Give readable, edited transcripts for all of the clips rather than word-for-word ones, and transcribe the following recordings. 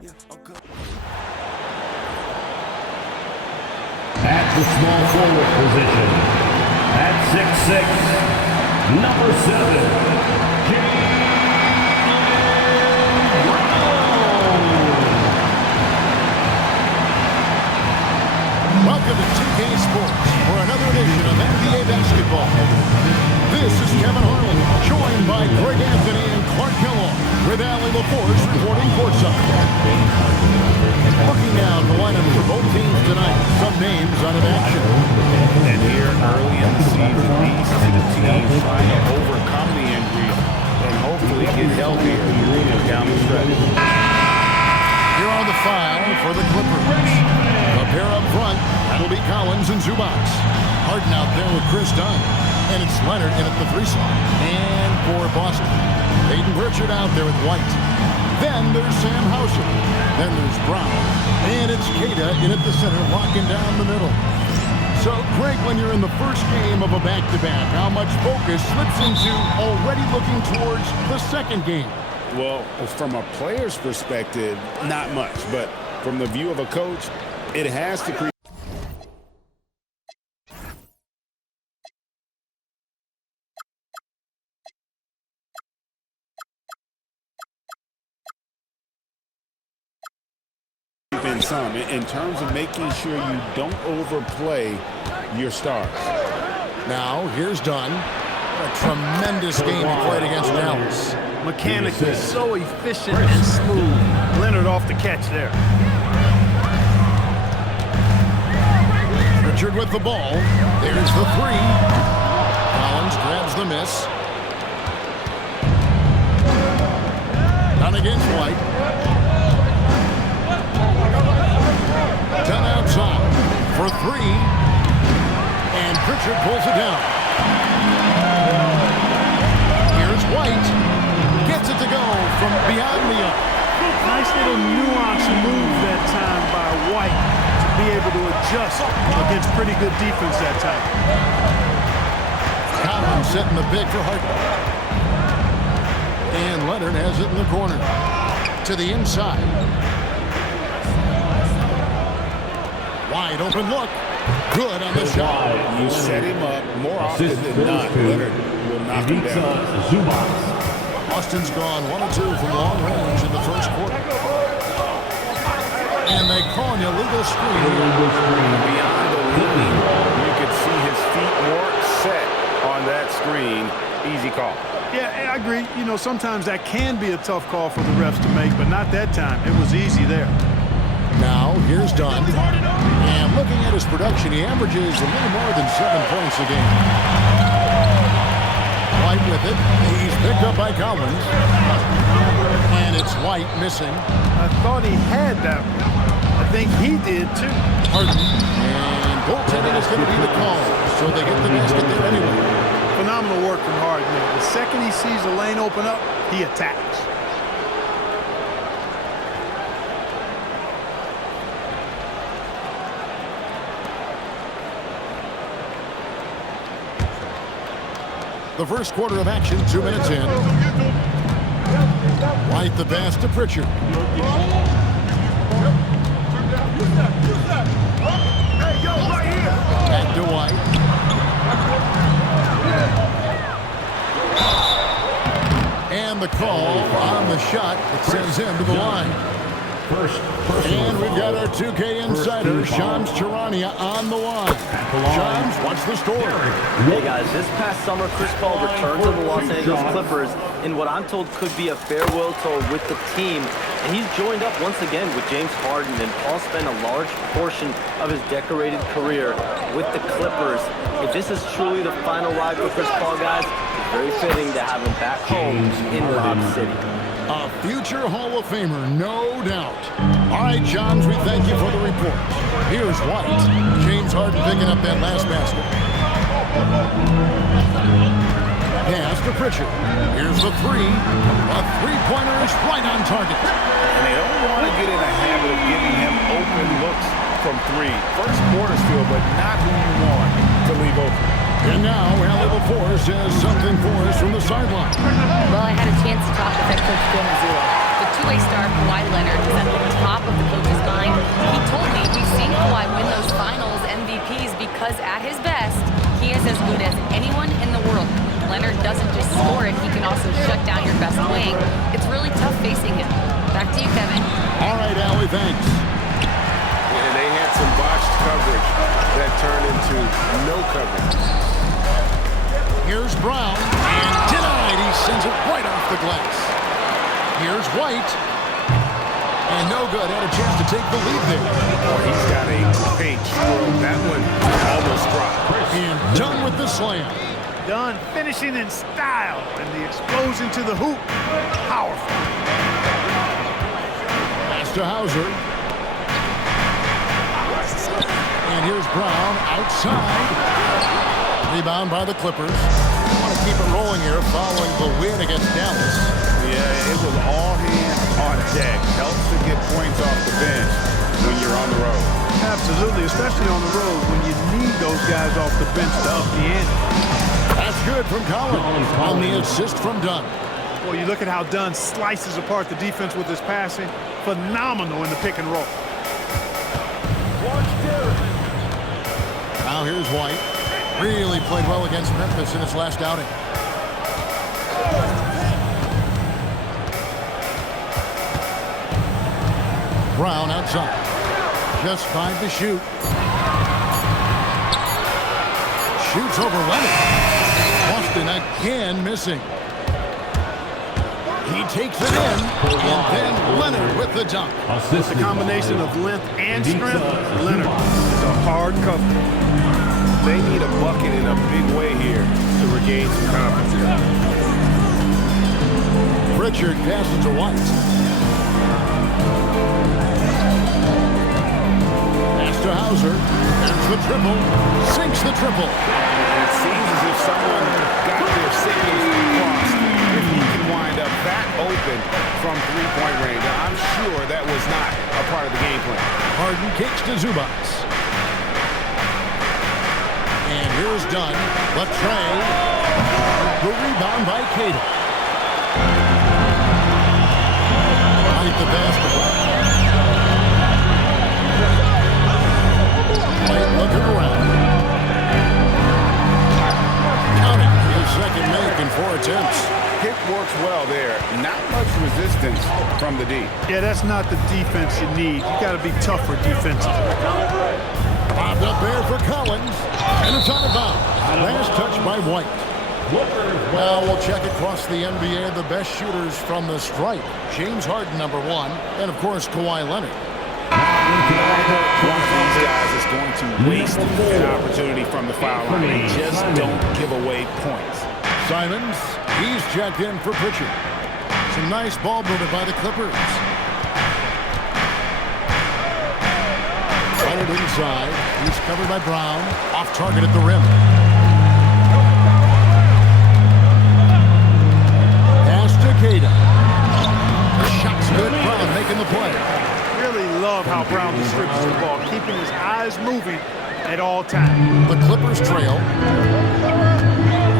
At the small forward position, at 6'6", number 7, Jaylen Brown. Welcome to 2K Sports for another edition of NBA basketball. This is Kevin Harlan, joined by Greg Anthony and Clark Kellogg, with Allie LaForce reporting courtside. Looking now at the lineup for both teams tonight, some names out of action. And here early in the season, these two teams trying to overcome the injuries and hopefully get healthier down the stretch. Here on the foul for the Clippers. A pair up front, that'll be Collins and Zubac. Harden out there with Chris Dunn. And it's Leonard in at the 3 slot. And for Boston, Peyton Pritchard out there with White. Then there's Sam Hauser. Then there's Brown. And it's Queta in at the center, locking down the middle. So, Greg, when you're in the first game of a back-to-back, how much focus slips into already looking towards the second game? Well, from a player's perspective, not much. But from the view of a coach, it has to create. Some in terms of making sure you don't overplay your stars. Now, here's Dunn. A tremendous game he played against Dallas. Mechanically so efficient and smooth. Leonard off the catch there. Pritchard with the ball. There's the 3. Collins grabs the miss. Down against White. Dunn outside for 3. And Pritchard pulls it down. Here's White. Gets it to go from beyond the arc. Nice little nuance move that time by White to be able to adjust against pretty good defense that time. Collins setting the big for Harden. And Leonard has it in the corner. To the inside. Wide open look. Good on the shot. You set him up more often than not. Leonard will knock him down. Austin's gone 1 of 2 from long range in the first quarter. And they call an illegal screen. Beyond the line, you could see his feet more set on that screen. Easy call. Yeah, I agree. You know, sometimes that can be a tough call for the refs to make, but not that time. It was easy there. Now, here's Dunn. And looking at his production, he averages a little more than 7 points a game. White with it. He's picked up by Collins. And it's White missing. I thought he had that one. I think he did, too. Harden. And goaltending is going to be the call. So they get the basket there anyway. Phenomenal work from Harden. The second he sees a lane open up, he attacks. The first quarter of action, 2 minutes in. White the pass to Pritchard. Back to White. And the call on the shot that sends him to the line. And we've got our 2K insider, Shams Charania, on the line. Shams, what's the story? Hey guys, this past summer, Chris Paul returned to the Los Angeles Clippers in what I'm told could be a farewell tour with the team. And he's joined up once again with James Harden, and Paul spent a large portion of his decorated career with the Clippers. If this is truly the final ride for Chris Paul, guys, it's very fitting to have him back home in Lob City. A future Hall of Famer, no doubt. All right, Johns, we thank you for the report. Here's White. James Harden picking up that last basket. Pass to Pritchard. Here's the 3. A three-pointer is right on target. And they don't want to get in a habit of giving him open looks from 3. First quarter's field, but not who you want to leave open. And now, Allie LaForce has something for us from the sideline. Well, I had a chance to talk with head coach Phil Mazzulla. The two-way star Kawhi Leonard is at the top of the coach's mind. He told me we've seen Kawhi win those finals MVPs because at his best, he is as good as anyone in the world. Leonard doesn't just score it, he can also shut down your best wing. It's really tough facing him. Back to you, Kevin. All right, Allie, thanks. And they had some botched coverage that turned into no coverage. Here's Brown, and denied. He sends it right off the glass. Here's White, and no good. Had a chance to take the lead there. Oh, he's got a paint stroke. That one almost dropped. And done with the slam. Dunn finishing in style, and the explosion to the hoop. Powerful. Pass to Hauser. And here's Brown outside. Rebound by the Clippers. Want to keep it rolling here following the win against Dallas. Yeah, it was all hands on deck. Helps to get points off the bench when you're on the road. Absolutely, especially on the road when you need those guys off the bench to up the ante. That's good from Collins on the assist from Dunn. Well, you look at how Dunn slices apart the defense with his passing. Phenomenal in the pick and roll. Now here's White. Really played well against Memphis in his last outing. Brown outside. Just 5 to shoot. Shoots over Leonard. Boston again missing. He takes it in, and then Leonard with the dunk. The combination of length and strength, Leonard is a hard cover. They need a bucket in a big way here to regain some confidence. Pritchard passes to White. Pass to Hauser. There's the triple. Sinks the triple. It seems as if someone got their signals crossed. If he can wind up that open from three-point range, I'm sure that was not a part of the game plan. Harden kicks to Zubac. And here's Dunn. The tray. The rebound by Cater. Right the basketball. White looking around. Counting his second make in 4 attempts. Pick works well there. Not much resistance from the D. Yeah, that's not the defense you need. You got to be tougher defensively. Bobbed up there for Collins. And it's out of bounds. Last touch by White. Now we'll check across the NBA the best shooters from the stripe. James Harden, #1, and of course Kawhi Leonard. One of these guys is going to waste an opportunity from the foul line and just don't give away points. Simons, he's checked in for Pritchard. Some nice ball movement by the Clippers. Leonard inside. He's covered by Brown. Off target at the rim. Pass to Queta. The shot's good. Brown making the play. Really love how Brown distributes the ball, keeping his eyes moving at all times. The Clippers trail.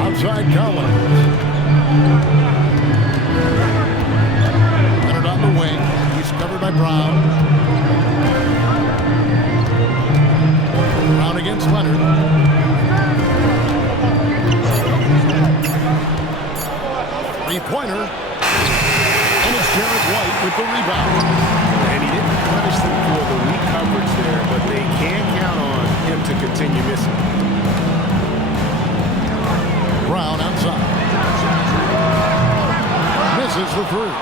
Outside Collins. Leonard on the wing. He's covered by Brown. Brown against Leonard. Three-pointer. And it's Jarrett White with the rebound. And he didn't punish them for the weak coverage there, but they can count on him to continue missing. Brown outside. Misses the three.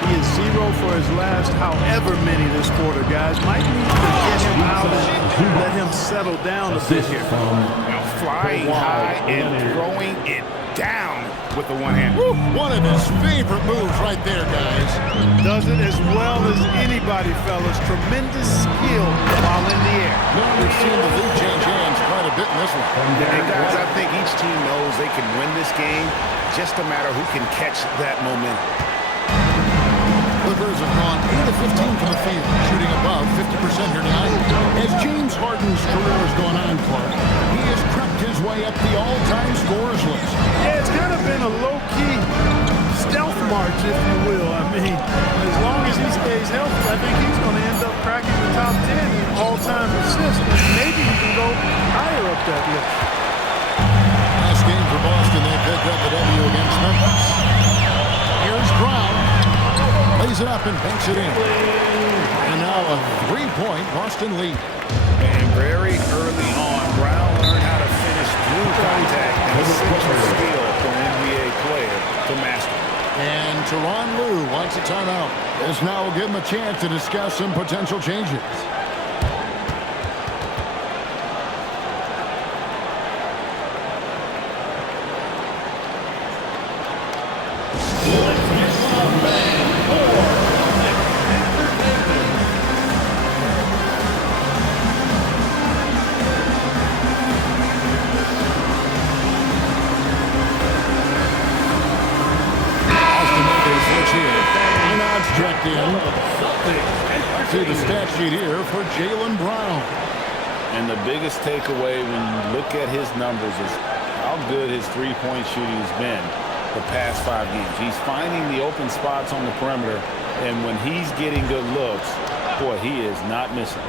He is 0 for his last however many this quarter, guys. Might need to get him out and let him settle down a bit here. Now flying high and throwing it down with the one hand. One of his favorite moves right there, guys. Does it as well as anybody, fellas. Tremendous skill while in the air. We've seen the lead change hands quite a bit in this one. And guys, I think each team knows they can win this game. Just a matter who can catch that momentum. Clippers have gone 8 of 15 from the field, shooting above 50% here tonight. As James Harden's career has gone on, Clark, he has crept his way up the all-time scorers list. Yeah, it's kind of been a low-key stealth march, if you will. I mean, as long as he stays healthy, I think he's going to end up cracking the top 10 in all-time assists, and maybe he can go higher up that list. Last game for Boston, they picked up the W against Memphis. Here's Brown. Lays it up and banks it in. And now a 3-point Boston lead. And very early on, Brown learned how to finish through contact, an essential skill for an NBA player to master. And Tyronn Lue wants a timeout. This now will give him a chance to discuss some potential changes. See the stat sheet here for Jaylen Brown. And the biggest takeaway when you look at his numbers is how good his three-point shooting has been the past 5 games. He's finding the open spots on the perimeter, and when he's getting good looks, boy, he is not missing.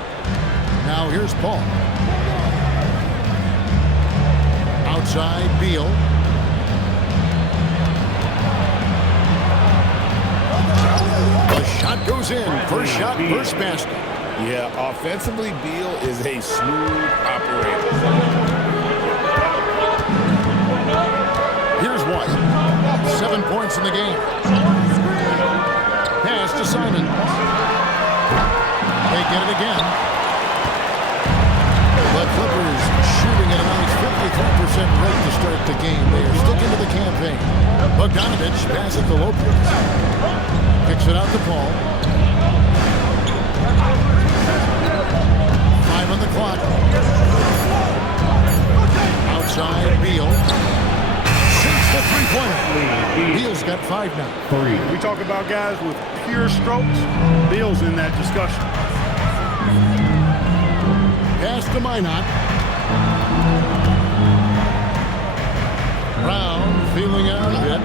Now here's Paul. Outside, Beal. The shot goes in. First shot, first basket. Yeah, offensively, Beal is a smooth operator. Here's White. 7 points in the game. Pass to Simon. They get it again. The Clippers shooting at a nice 53% rate to start the game. They are sticking to the campaign. Bogdanovich passes to Lopez. Picks it out to Paul. 5 on the clock. Outside, Beal. Sinks the three-pointer. Beal's got 5 now. We talk about guys with pure strokes. Beal's in that discussion. Pass to Minot. Brown feeling out a bit.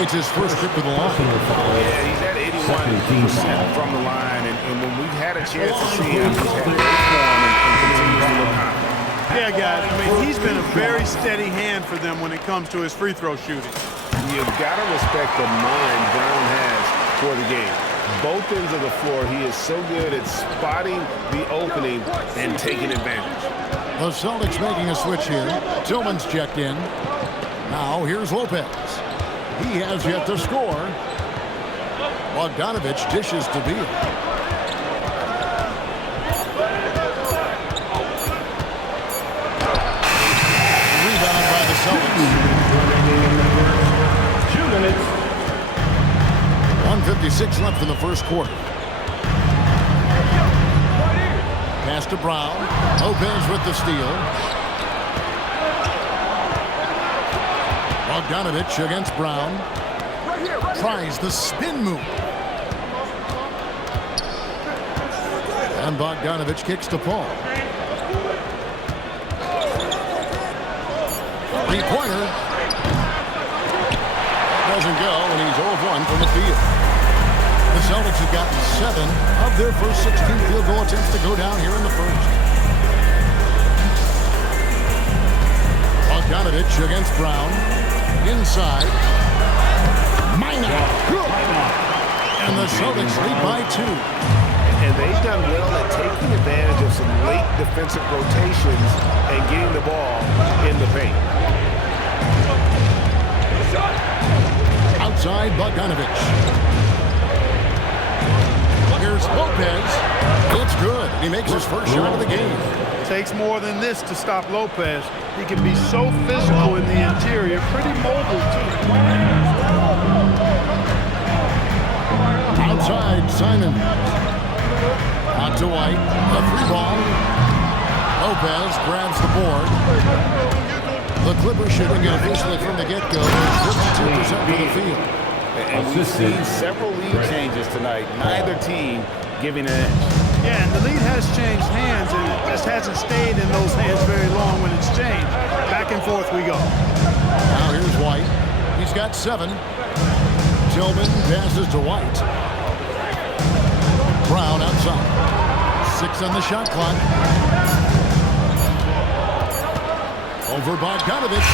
It's his first trip to the line. Yeah, he's at 81% from the line, and when we've had a chance to see him, he's had great form and continues to look confident. Yeah, guys, I mean, he's been a very steady hand for them when it comes to his free throw shooting. You've got to respect the mind Brown has for the game. Both ends of the floor, he is so good at spotting the opening and taking advantage. The Celtics making a switch here. Tillman's checked in. Now here's Lopez. He has yet to score. Bogdanovich dishes to Beal. Rebound by the Celtics. 2 minutes. 1:56 left in the first quarter. Pass to Brown. Lopez with the steal. Bogdanovich against Brown. Tries the spin move. And Bogdanovich kicks to Paul. Three-pointer. Doesn't go, and he's 0 of 1 from the field. The Celtics have gotten 7 of their first 16 field goal attempts to go down here in the first. Bogdanovich against Brown. Inside. Minot. And the Celtics lead by 2. And they've done well at taking advantage of some late defensive rotations and getting the ball in the paint. Outside, Bogdanovich. Here's Lopez. It's good. He makes his first shot of the game. Takes more than this to stop Lopez. He can be so physical in the interior, pretty mobile too. Outside, Simon. Out to White. A free ball. Lopez grabs the board. The Clippers shooting it officially from the get-go. 52% for the field. And we've seen several lead changes tonight. Neither team giving an edge. Yeah, and the lead has changed hands, and it just hasn't stayed in those hands very long when it's changed. Back and forth we go. Now here's White. He's got 7. Tillman passes to White. Brown outside. 6 on the shot clock. Over Bogdanovich.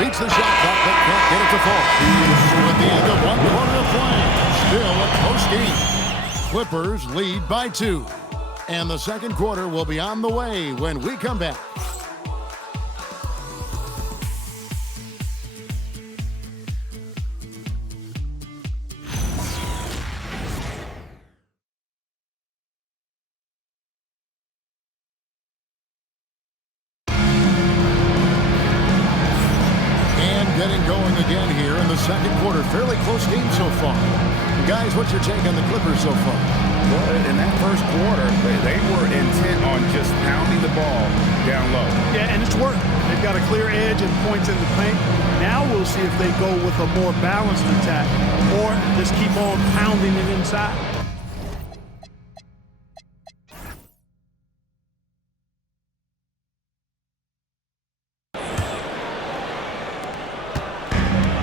Beats the shot clock, but can't get it to fall. At the end of 1 quarter of play. Still a close game. Clippers lead by 2. And the second quarter will be on the way when we come back. Getting going again here in the second quarter. Fairly close game so far. Guys, what's your take on the Clippers so far? Well, in that first quarter, they were intent on just pounding the ball down low. Yeah, and it's worked. They've got a clear edge and points in the paint. Now we'll see if they go with a more balanced attack or just keep on pounding it inside.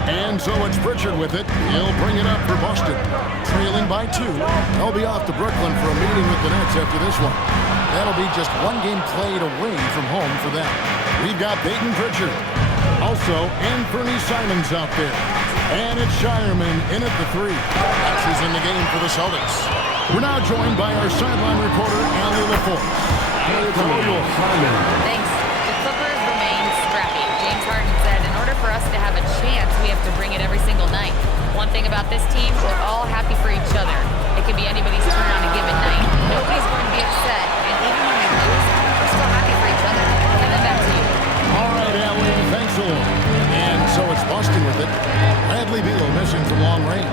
And so it's Pritchard with it. He'll bring it up for Boston. Trailing by 2. They'll be off to Brooklyn for a meeting with the Nets after this one. That'll be just 1 game played away from home for them. We've got Peyton Pritchard. Also, Anthony Simons out there. And it's Shireman in at the 3. That's who's in the game for the Celtics. We're now joined by our sideline reporter, Allie LaForce. Thanks. The Clippers remain scrappy. James Harden said in order for us to have a chance, we have to bring it every single night. One thing about this team, we're all happy for each other. It can be anybody's turn on a given night. Nobody's going to be upset, and even when we lose, we're still happy for each other. And then back to you. All right, Allie, thanks a lot. And so it's Boston with it. Bradley Beal missing from long range.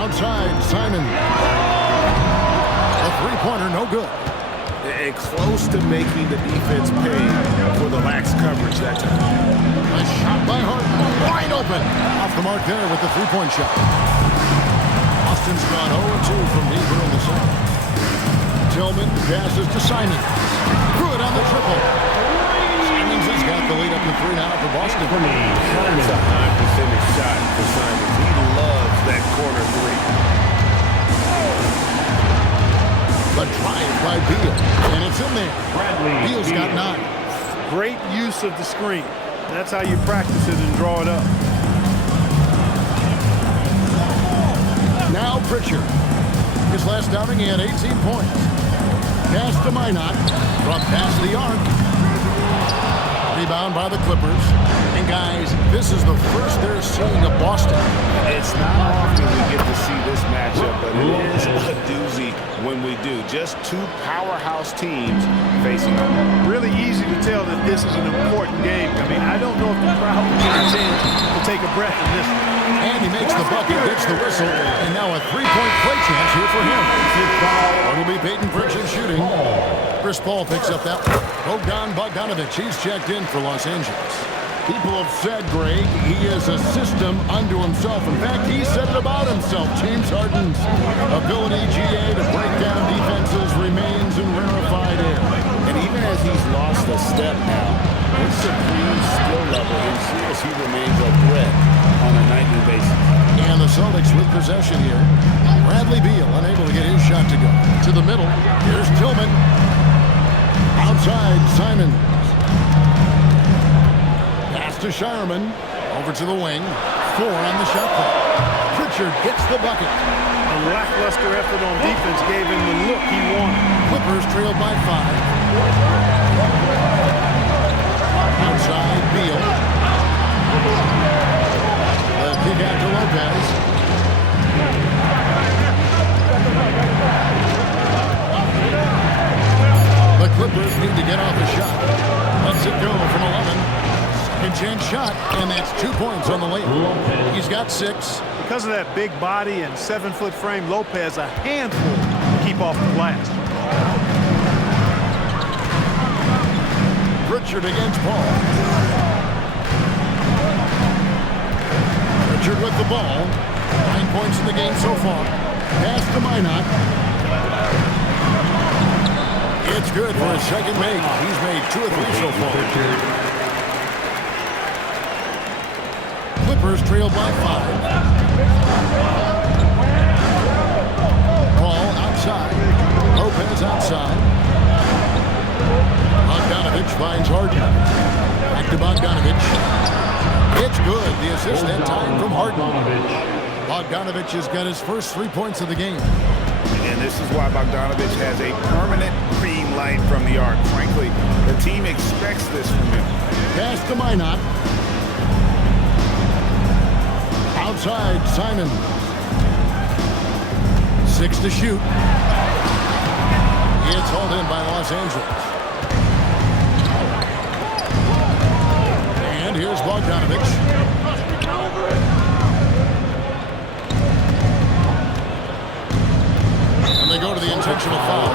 Outside, Simon. A three-pointer, no good. And close to making the defense pay for the lax coverage that time. A shot by Harden. Wide open. Off the mark there with the three-point shot. Boston's gone 0-2 from deep in the second. Tillman passes to Simons. Good on the triple. Simons has got the lead up to 3 now for Boston. It's a high percentage shot for Simons. He loves that corner 3. The drive by Beal, and it's in there. Beal's got 9. Great use of the screen. That's how you practice it and draw it up. Now Pritchard. His last outing, he had 18 points. Pass to Minot from past the arc. Rebound by the Clippers. And guys, this is the first they're seeing of Boston. It's not often we get to see this matchup, but it is a doozy when we do. Just 2 powerhouse teams facing them. Really easy to tell that this is an important game. I mean, I don't know if the crowd will get a chance to take a breath in this one. And he makes the bucket, gets the whistle, and now a 3-point play chance here for him. It'll be Peyton Pritchard shooting. Chris Paul picks up that one. Bogdanovich, he's checked in for Los Angeles. People have said, Greg, he is a system unto himself. In fact, he said it about himself. James Harden's ability, GA, to break down defenses remains in rarefied air. And even as he's lost a step now, his supreme skill level ensures he remains a threat on a nightly basis. And the Celtics with possession here. Bradley Beal unable to get his shot to go. To the middle. Here's Tillman. Outside, Simons. Pass to Shireman. Over to the wing. 4 on the shot clock. Pritchard gets the bucket. A lackluster effort on defense gave him the look he wanted. Clippers trailed by 5. Outside, Beal. The kick out to Lopez. The Clippers need to get off the shot. Lets it go from 11. Second chance shot, and that's 2 points on the layup. He's got 6. Because of that big body and 7-foot frame, Lopez a handful to keep off the glass. Pritchard against Paul. Pritchard with the ball. 9 points in the game so far. Pass to Minot. It's good for a second make. He's made 2 of 3 so far. Clippers trail by 5. Ball outside. Lopez outside. Bogdanovich finds Harden. Back to Bogdanovich. It's good. The assist that time from Harden. Bogdanovich has got his first 3 points of the game. And this is why Bogdanovich has a permanent green light from the arc. Frankly, the team expects this from him. Pass to Minot. Outside, Simon. 6 to shoot. It's hauled in by Los Angeles. And here's Bogdanovich. And they go to the intentional foul.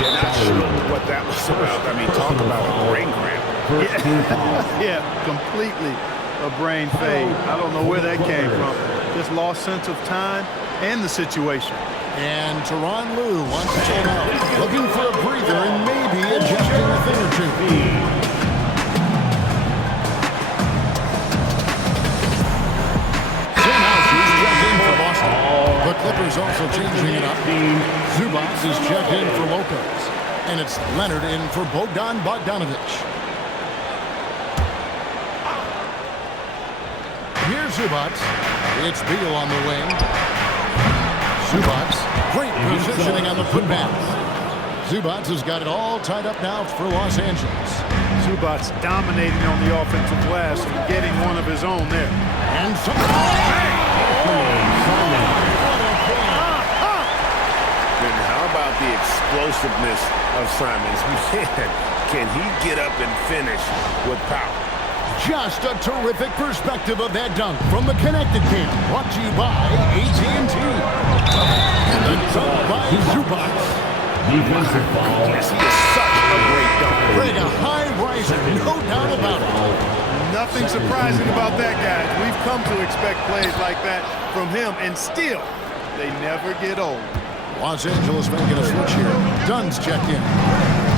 Yeah, not sure what that was about. I mean, talk about a brain cramp. Yeah, completely a brain fade. I don't know where that came from. Just lost sense of time and the situation. And Tyronn Lue wants to check out. Looking for a breather and maybe adjusting a thing or two. Sam House is checked in for Boston. The Clippers also changing it up. Zubac is checked in for Lopez. And it's Leonard in for Bogdan Bogdanovich. Here's Zubac. It's Beal on the wing. Zubac, great positioning on the putback. Zubac has got it all tied up now for Los Angeles. Zubac dominating on the offensive glass and getting one of his own there. And And how about the explosiveness of Simons? Man, can he get up and finish with power? just a terrific perspective of that dunk from the Connected Camp, brought to you by AT&T. And the dunk by Zubac. Defensive foul. Yes, he is such a great dunker. Playing a high riser, no doubt about it. Nothing surprising about that, guys. We've come to expect plays like that from him, and still, they never get old. Los Angeles making a switch here. Dunn's checked in.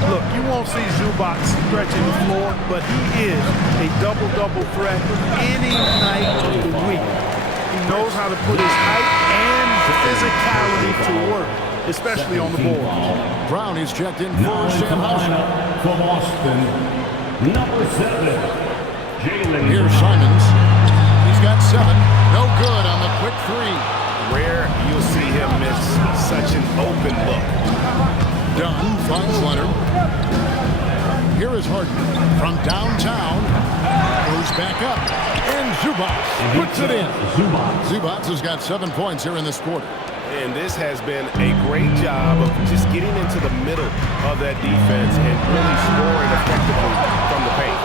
Look, you won't see Zubac stretching the floor, but he is a double-double threat any night of the week. He knows how to put his height and physicality to work, especially on the board. Brown is checked in Now for Sam House. for Boston, number 7, Jalen. Here's Simons. He's got 7. No good on the quick three. Rare you'll see him miss such an open look. Dunn finds Leonard. Here is Harden from downtown. Goes back up. And Zubac puts it in. Zubac has got 7 points here in this quarter. And this has been a great job of just getting into the middle of that defense and really scoring effectively from the paint.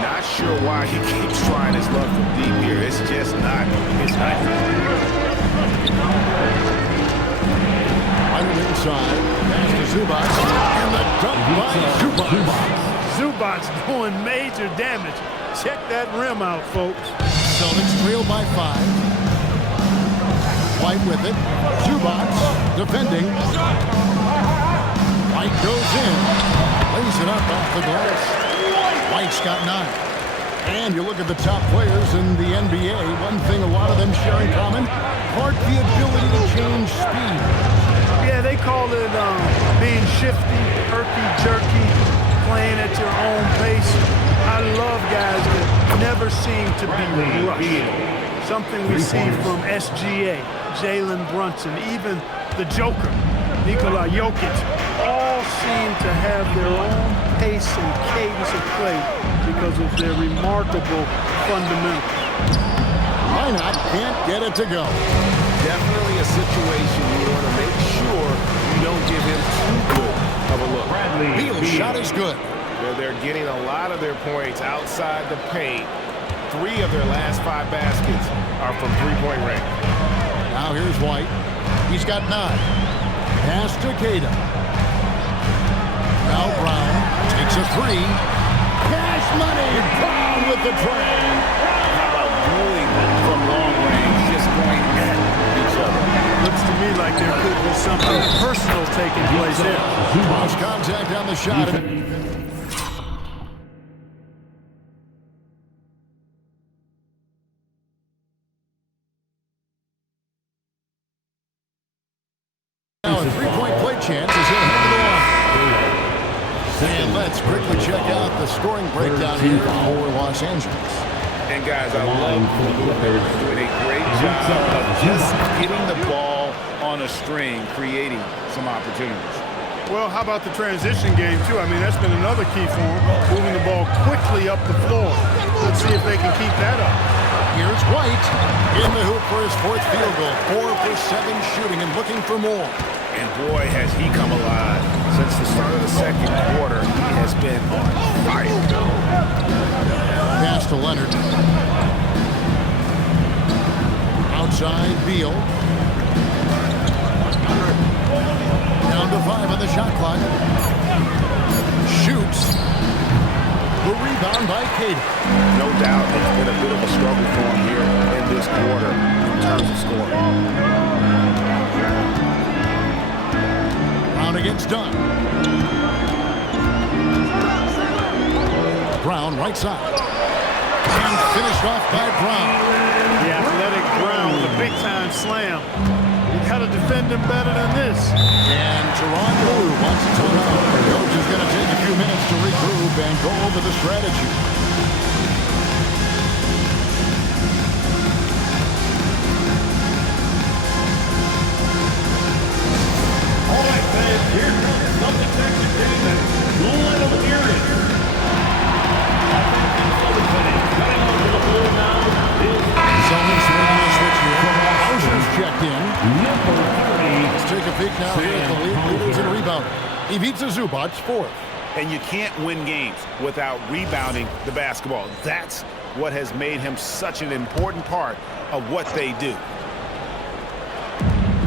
Not sure why he keeps trying his luck from deep here. It's just not his night. Leonard inside. Pass to Zubac. And the dunk by Zubac. Zubac doing major damage. Check that rim out, folks. Celtics trail by 5. White with it. Zubac defending. White goes in. Lays it up off the glass. White's got 9. And you look at the top players in the NBA, one thing a lot of them share in common, part the ability to change speed. Yeah, they call it being shifty, herky-jerky, playing at your own pace. I love guys that never seem to be rushed. Something we see from SGA, Jalen Brunson, even the Joker, Nikola Jokic, all seem to have their own pace and cadence of play because of their remarkable fundamentals. Minot can't get it to go. Definitely a situation you want to make sure you don't give him too good of a look. Beal's shot is good. They're getting a lot of their points outside the paint. 3 of their last 5 baskets are from three-point range. Now here's White. He's got 9. Pass to Queta. Now Brown takes a 3. Cash money. Brown with the tray. How about dueling from long range, just going at each other? Looks to me me like there could be something personal taking place here. Lost contact on the shot. Now a three-point play chance as he'll head to the line. And let's quickly check out the scoring breakdown here for Los Angeles. And guys, I love doing a great job of just getting the ball on a string, creating some opportunities. Well, how about the transition game, too? I mean, that's been another key for him, moving the ball quickly up the floor. Let's see if they can keep that up. Here's White in the hoop for his fourth field goal. 4 for 7 shooting and looking for more. And boy, has he come alive. Since the start of the second quarter, he has been on fire. Pass to Leonard. Outside, Beal. Down to 5 on the shot clock. Shoots. The rebound by Cade. No doubt it's been a bit of a struggle for him here in this quarter in terms of scoring. Brown against Dunn. Brown right side. And finished off by Brown. The athletic Brown with a big-time slam. You got to defend him better than this. And Teron Blue wants to turn out. The coach is going to take a few minutes to regroup and go over the strategy. All right, fans, here comes the Celtics entertainment. Line of Erie. Coming onto the floor now is Celtics winning the switch here. Hauser's checked in. number 30. Let's take a peek now here at the lead leaders in rebounding. Ivica Zubac, 4th. And you can't win games without rebounding the basketball. That's what has made him such an important part of what they do.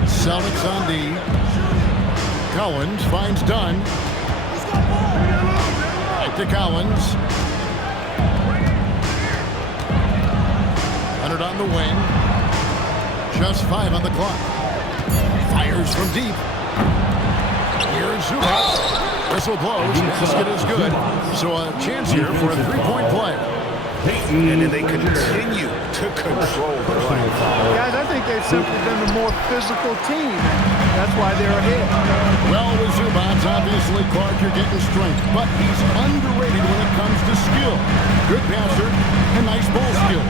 Celtics on D. Collins finds Dunn. Back to Collins. Leonard on the wing. Just 5 on the clock. Fires from deep. Here's Zubac. Whistle blows. Basket is good. So a chance here for a three-point play. And then they continue to control the play. Guys, I think they've simply been the more physical team. That's why they're ahead. Well, with Zubac, obviously, Clark, you're getting strength, but he's underrated when it comes to skill. Good passer and nice ball skill.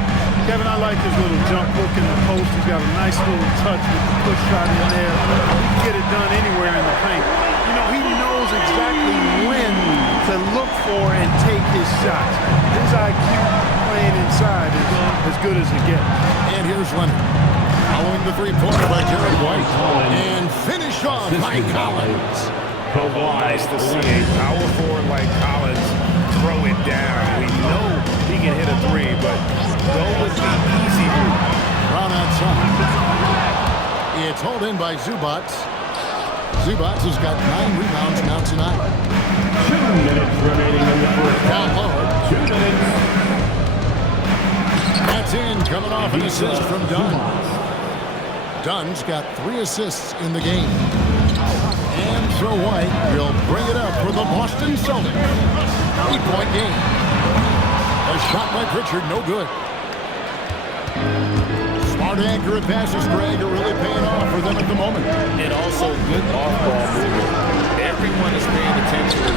Kevin, I like his little jump hook in the post. He's got a nice little touch with the push shot in there. He can get it done anywhere in the paint. You know, he knows exactly when to look for and take his shots. His IQ playing inside is as good as it gets. And here's Leonard. Following the three-pointer by Jared White. And finished off by Collins. Nice to see a power forward like Collins throw it down. We know he can hit a three, but go with the easy route. Brown outside. It's hauled in by Zubac. Zubac has got 9 rebounds now tonight. 2 minutes remaining in the first Down half. low. 2 minutes. That's in, coming off an assist from Dunn. Dunn's got 3 assists in the game. And so White will bring it up for the Boston Celtics. 8-point game. A shot by Pritchard, no good. Smart, accurate passes, Greg, are really paying off for them at the moment. And also good off-ball movement. Everyone is paying attention to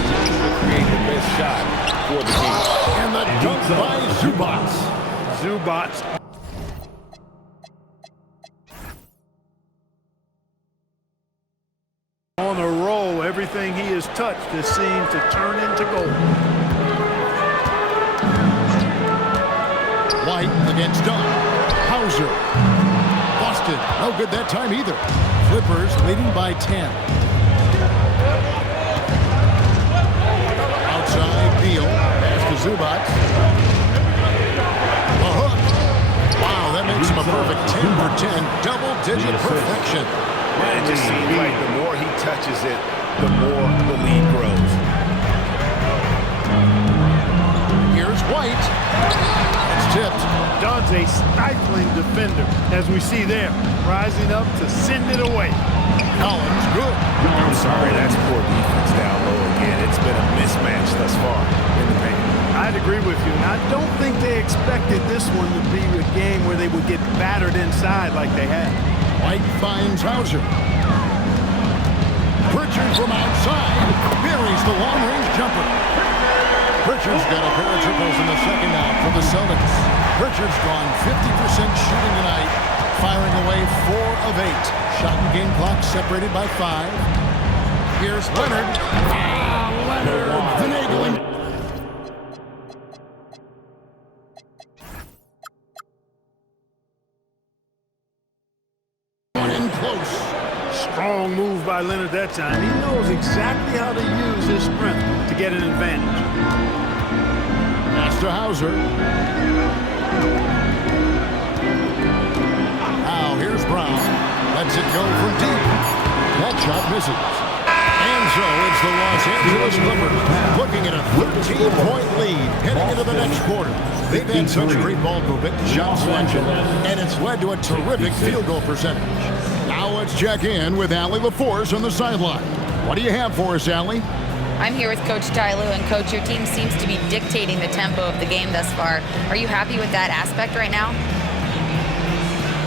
create the best shot for the team. And the dunk by Zubac. Zubac. On a roll, everything he has touched has seemed to turn into gold. White against Dunn. Hauser. Busted. No good that time either. Clippers leading by 10. Outside, Beal. Pass to Zubac. A hook. Wow, that makes him a perfect 10 for 10. Double-digit perfection. And it just seems like the more he touches it, the more the lead grows. Here's White. It's tipped. Dunn's a stifling defender, as we see there, rising up to send it away. Collins, good. I'm sorry, that's poor defense down low again. It's been a mismatch thus far in the paint. I'd agree with you, and I don't think they expected this one to be a game where they would get battered inside like they had. White finds Hauser. Pritchard from outside buries the long-range jumper. Pritchard's got a pair of triples in the second half for the Celtics. Pritchard's gone 50% shooting tonight, firing away 4 of 8. Shot and game clock separated by 5. Here's Leonard. Leonard finagling. Strong move by Leonard that time. He knows exactly how to use his strength to get an advantage. Pass to Hauser. Now here's Brown. Lets it go from deep. That shot misses. And so it's the Los Angeles Clippers looking at a 13-point lead heading into the next quarter. They've had such great ball movement, shot selection, and it's led to a terrific field goal percentage. Now let's check in with Allie LaForce on the sideline. What do you have for us, Allie? I'm here with Coach Ty Lue, and Coach, your team seems to be dictating the tempo of the game thus far. Are you happy with that aspect right now?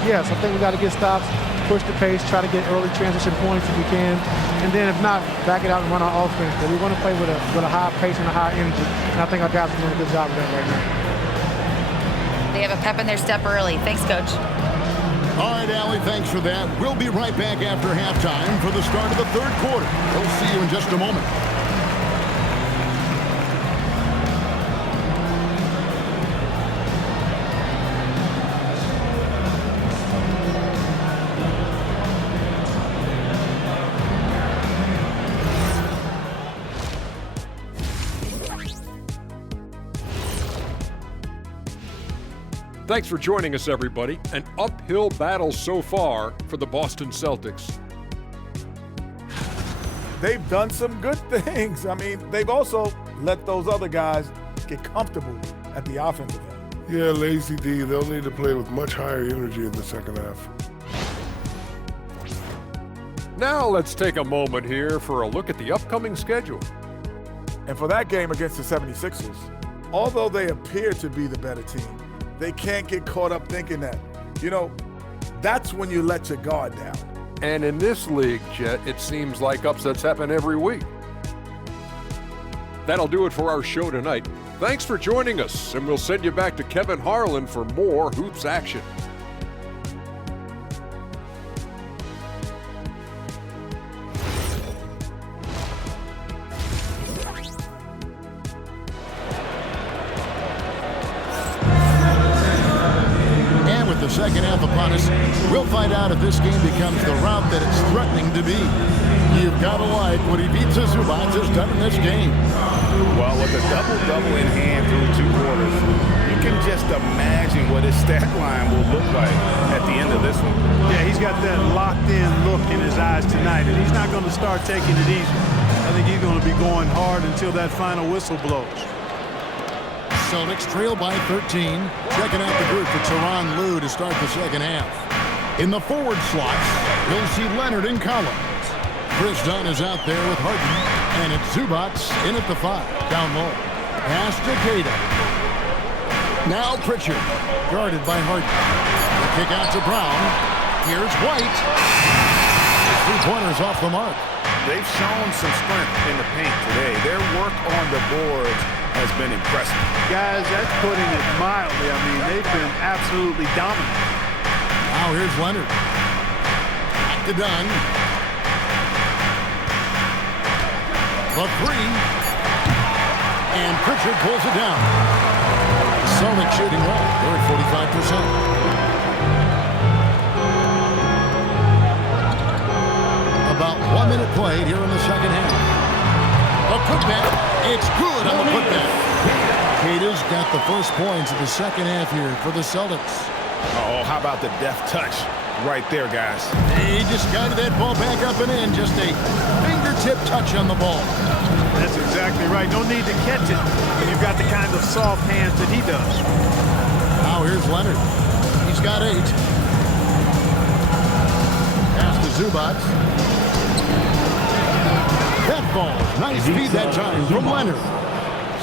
Yes, I think we got to get stops, push the pace, try to get early transition points if we can, and then if not, back it out and run our offense. But we want to play with a high pace and a high energy, and I think our guys are doing a good job of that right now. They have a pep in their step early. Thanks, Coach. All right, Allie, thanks for that. We'll be right back after halftime for the start of the third quarter. We'll see you in just a moment. Thanks for joining us, everybody. An uphill battle so far for the Boston Celtics. They've done some good things. I mean, they've also let those other guys get comfortable at the offensive end. Yeah, Lazy D, they'll need to play with much higher energy in the second half. Now let's take a moment here for a look at the upcoming schedule. And for that game against the 76ers, although they appear to be the better team, they can't get caught up thinking that. You know, that's when you let your guard down. And in this league, Jet, it seems like upsets happen every week. That'll do it for our show tonight. Thanks for joining us, and we'll send you back to Kevin Harlan for more Hoops action. The second half upon us, we'll find out if this game becomes the route that it's threatening to be. You've got to like what Ivica Zubac has done in this game. Well, with a double-double in hand through 2 quarters, you can just imagine what his stat line will look like at the end of this one. Yeah, he's got that locked-in look in his eyes tonight, and he's not going to start taking it easy. I think he's going to be going hard until that final whistle blows. Celtics trail by 13. Checking out the group for Tyronn Lue to start the second half. In the forward slots, you'll see Leonard and Collins. Chris Dunn is out there with Harden, and it's Zubac in at the 5, down low. Pass to Queta. Now Pritchard, guarded by Harden. The kick out to Brown. Here's White. 3-pointers off the mark. They've shown some strength in the paint today. Their work on the boards has been impressive. Guys, that's putting it mildly. I mean, they've been absolutely dominant. Now here's Leonard. Back to Dunn. The 3. And Pritchard pulls it down. Celtics shooting well. They're at 45%. About 1 minute played here in the second half. A putback. It's good on the putback. Queta's got the first points of the second half here for the Celtics. Oh, how about the deft touch right there, guys? He just guided that ball back up and in. Just a fingertip touch on the ball. That's exactly right. No need to catch it when you've got the kind of soft hands that he does. Now Now here's Leonard. He's got 8. Pass to Zubac. That ball. Nice feed that time from Leonard.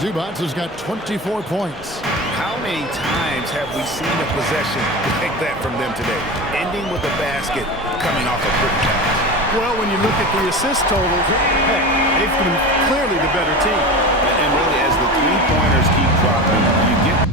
Zubac has got 24 points. How many times have we seen a possession like that from them today? Ending with a basket coming off a quick pass. Well, when you look at the assist totals, hey, they've been clearly the better team. And really, as the three-pointers keep dropping, you get...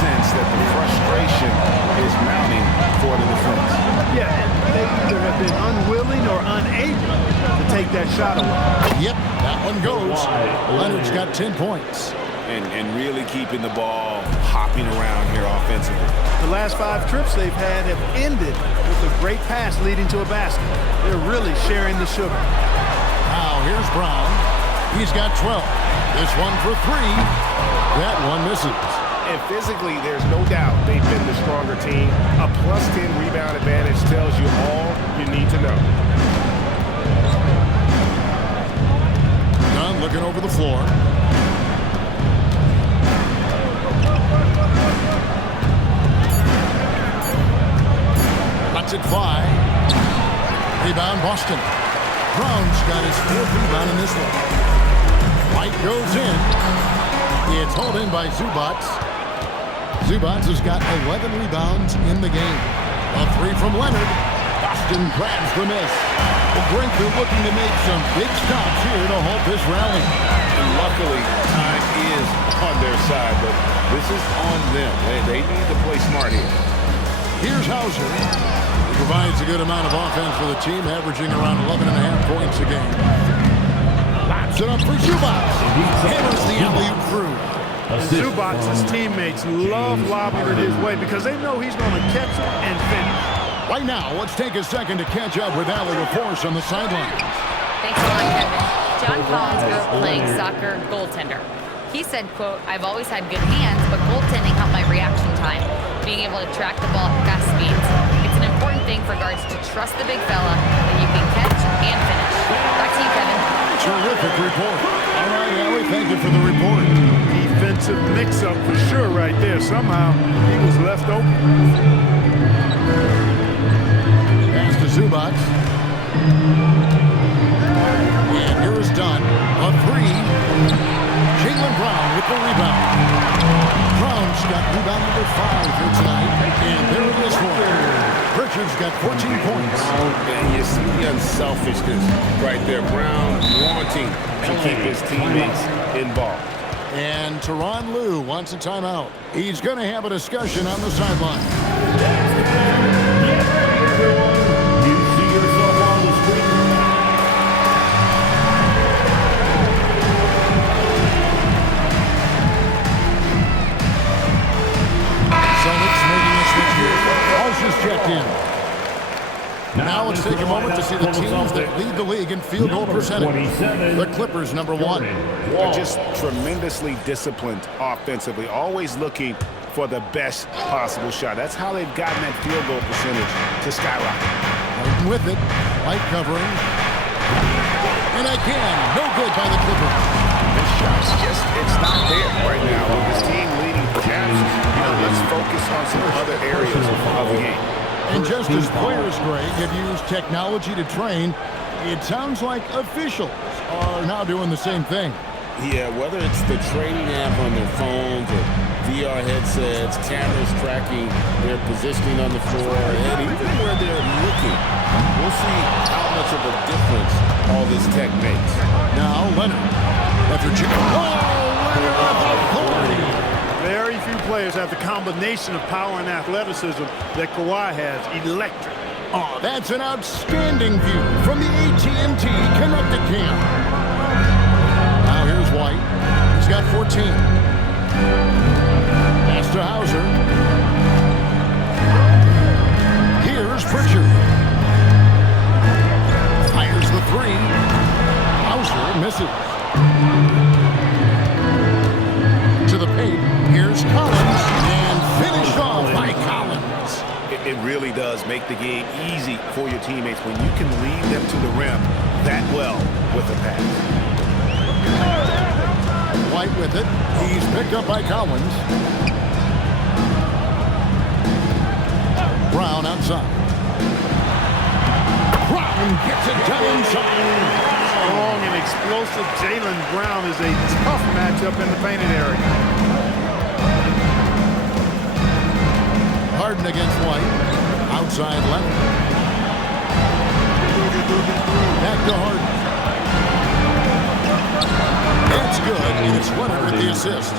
sense that the frustration is mounting for the defense. Yeah, and they either have been unwilling or unable to take that shot away. Yep, that one goes. Leonard's got 10 points. And really keeping the ball hopping around here offensively. The last 5 trips they've had have ended with a great pass leading to a basket. They're really sharing the sugar. Now here's Brown. He's got 12. This one for 3. That one misses. And physically, there's no doubt they've been the stronger team. A plus 10 rebound advantage tells you all you need to know. Dunn looking over the floor. Lets it fly. Rebound Boston. Brown's got his 4th rebound in this one. White goes in. It's hauled in by Zubac. Zubac has got 11 rebounds in the game. A 3 from Leonard. Boston grabs the miss. The Breaker looking to make some big stops here to halt this rally. And luckily, time is on their side, but this is on them. They need to play smart here. Here's Hauser. He provides a good amount of offense for the team, averaging around 11.5 points a game. Laps it up for Zubac. Hammers the alley-oop through. Zubac's teammates love lobbing it his way because they know he's going to catch it and finish. Right now, let's take a second to catch up with Allie LaForce on the sidelines. Thanks a lot, Kevin. John Collins grew up playing soccer goaltender. He said, quote, "I've always had good hands, but goaltending helped my reaction time, being able to track the ball at fast speeds. It's an important thing for guards to trust the big fella that you can catch and finish." Back to you, Kevin. Terrific report. All right, Allie, thank you for the report. Defensive mix-up for sure right there. Somehow, he was left open. Pass to Zubac. And here is Dunn. A 3. Jaylen Brown with the rebound. Brown's got rebound number 5 here tonight. And there it is for him. Pritchard's got 14 points. And you see the unselfishness right there. Brown wanting to keep his teammates involved. And Tyronn Lue wants a timeout. He's going to have a discussion on the sideline. You see yourself on the screen. Celtics making a switch here. Hauser's checked in. Now let's take a moment to see the teams that lead the league in field goal percentage. The Clippers, number 1. They're just tremendously disciplined offensively, always looking for the best possible shot. That's how they've gotten that field goal percentage to skyrocket. Fighting with it, light covering. And again, no good by the Clippers. This shot's just, it's not there right now. With this team leading perhaps, let's focus on some other areas of the game. And just as players, Greg, have used technology to train, it sounds like officials are now doing the same thing. Yeah, whether it's the training app on their phones or VR headsets, cameras tracking their positioning on the floor, and even where they're looking, we'll see how much of a difference all this tech makes. Now, Leonard. After Leonard with authority. Very few players have the combination of power and athleticism that Kawhi has. Electric. Oh, that's an outstanding view from the AT&T Connected Cam. Now here's White. He's got 14. Pass to Hauser. Here's Pritchard. Fires the 3. Hauser misses. really does make the game easy for your teammates when you can lead them to the rim that well with a pass. White with it. He's picked up by Collins. Brown outside. Brown gets it down inside. Strong and explosive Jaylen Brown is a tough matchup in the painted area. Harden against White. Outside Leonard. Back to Harden. That's good, and it's Leonard with the assist.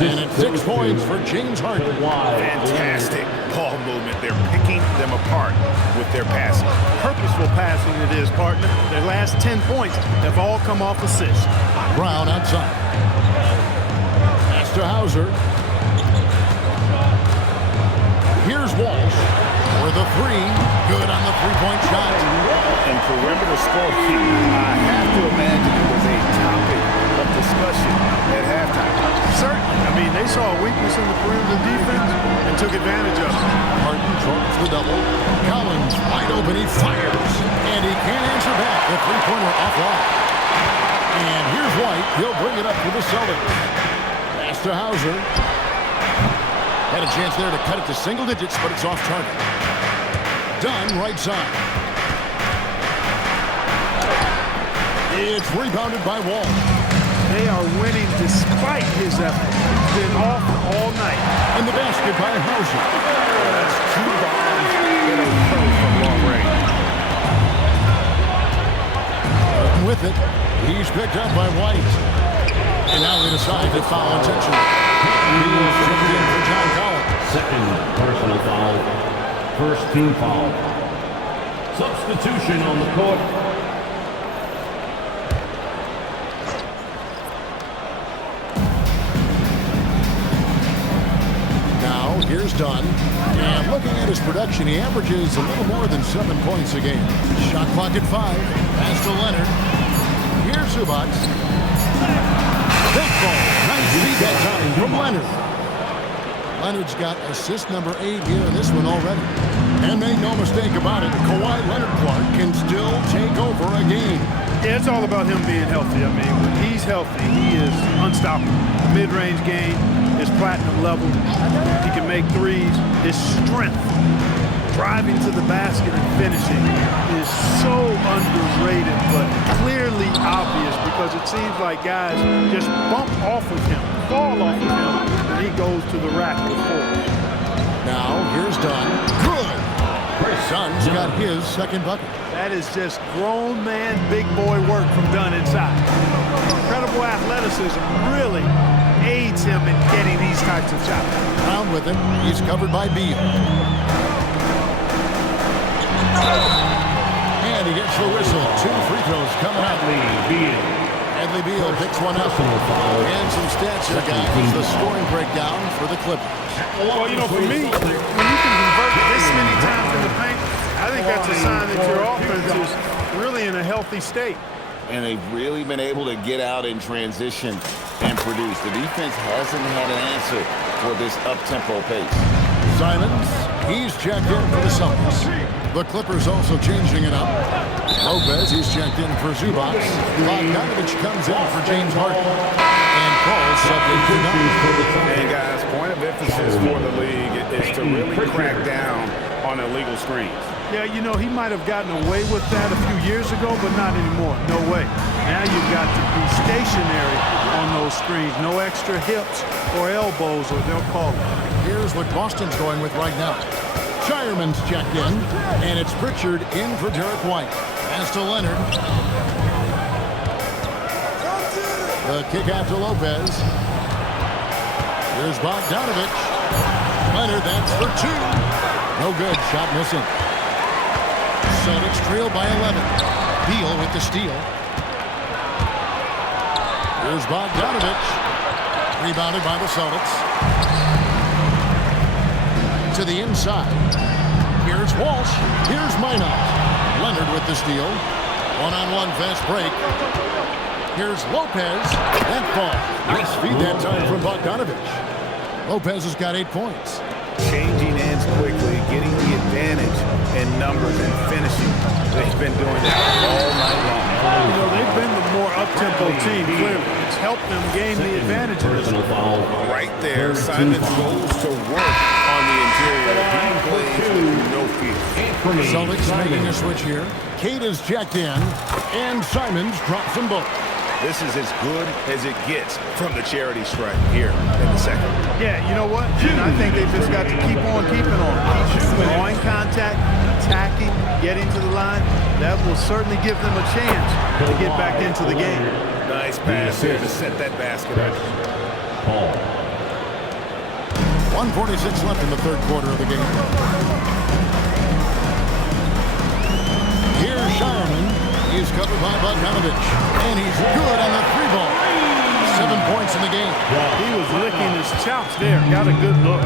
And it's 6 points for James Harden. Fantastic ball movement. They're picking them apart with their passing. Purposeful passing it is, partner. Their last 10 points have all come off assists. Brown outside. Pass to Hauser. Here's Walsh for the three. Good on the three-point shot. And perimeter scoring, I have to imagine it was a topic of discussion at halftime. Certainly. I mean, they saw a weakness in the perimeter defense and took advantage of it. Harden draws the double. Collins wide open. He fires. And he can't answer back. The three-pointer offline. And here's White. He'll bring it up for the Celtics. Pass to Hauser. Had a chance there to cut it to single digits, but it's off target. Dunn right side. It's rebounded by Wall. They are winning despite his effort. He's been off all night. And the basket by Hauser. That's 2 bombs in a row from long range. With it, he's picked up by White. And now they decide to foul intentionally. He's chipped in for John Collins. Second personal foul. First team foul. Substitution on the court. Now, here's Dunn. And looking at his production, he averages a little more than 7 points a game. Shot clock at 5. Pass to Leonard. Here's Zubac. That ball. Nice feed that time from Leonard. Leonard's got assist number 8 here in this one already. And make no mistake about it, Kawhi Leonard-Clark can still take over a game. Yeah, it's all about him being healthy. I mean, when he's healthy, he is unstoppable. Mid-range game is platinum level. He can make threes. His strength, driving to the basket and finishing, is so underrated, but clearly obvious because it seems like guys just bump off of him, fall off of him, and he goes to the rack with force. Now, here's Dunn. Good. Dunn's got his second bucket. That is just grown man, big boy work from Dunn inside. Incredible athleticism really aids him in getting these types of shots. Brown with him. He's covered by Beal. And he gets the whistle. 2 free throws coming up. Bradley Beal picks one up. And some stats here, guys. The scoring breakdown for the Clippers. Well, you know, for me, when you can convert this many times in the paint, I think that's a sign that your offense is really in a healthy state. And they've really been able to get out in transition and produce. The defense hasn't had an answer for this up-tempo pace. Simons, he's checked in for the Celtics. The Clippers also changing it up. Lopez, he's checked in for Zubac. Bogdanovich comes in for James Harden. And Paul subject to none. And guys, point of emphasis for the league is to really crack down on illegal screens. Yeah, you know, he might have gotten away with that a few years ago, but not anymore. No way. Now you've got to be stationary on those screens. No extra hips or elbows, or they'll call it. Here's what Boston's going with right now. Shireman's checked in, and it's Pritchard in for Derek White. Pass to Leonard. The kick out to Lopez. Here's Bogdanovich. Leonard, that's for 2. No good. Shot missing. Celtics trail by 11. Beal with the steal. Here's Bogdanovich. Rebounded by the Celtics. To the inside. Here's Walsh. Here's Minot. Leonard with the steal. One-on-one fast break. Here's Lopez. That ball. Nice feed that time from Bogdanovich. Lopez has got 8 points. Changing ends quickly, getting the advantage in numbers and finishing. They've been doing that all night long. You know, they've been the more up-tempo team, clearly. It's helped them gain the advantage in this one. Right there, Simons goes to work on the interior. He plays with no fear. Celtics making a switch here. Cade is checked in, and Simons drops them both. This is as good as it gets from the charity stripe here in the second. Yeah, you know what? And I think they've just got to keep on keeping on. Drawing contact, attacking, getting to the line. That will certainly give them a chance to get back into the game. Nice pass here to set that basket up. 1:46 left in the third quarter of the game. Here's Shireman. He's covered by Bogdanovich. And he's good on the three ball. 7 points in the game. He was licking his chops there. Got a good look.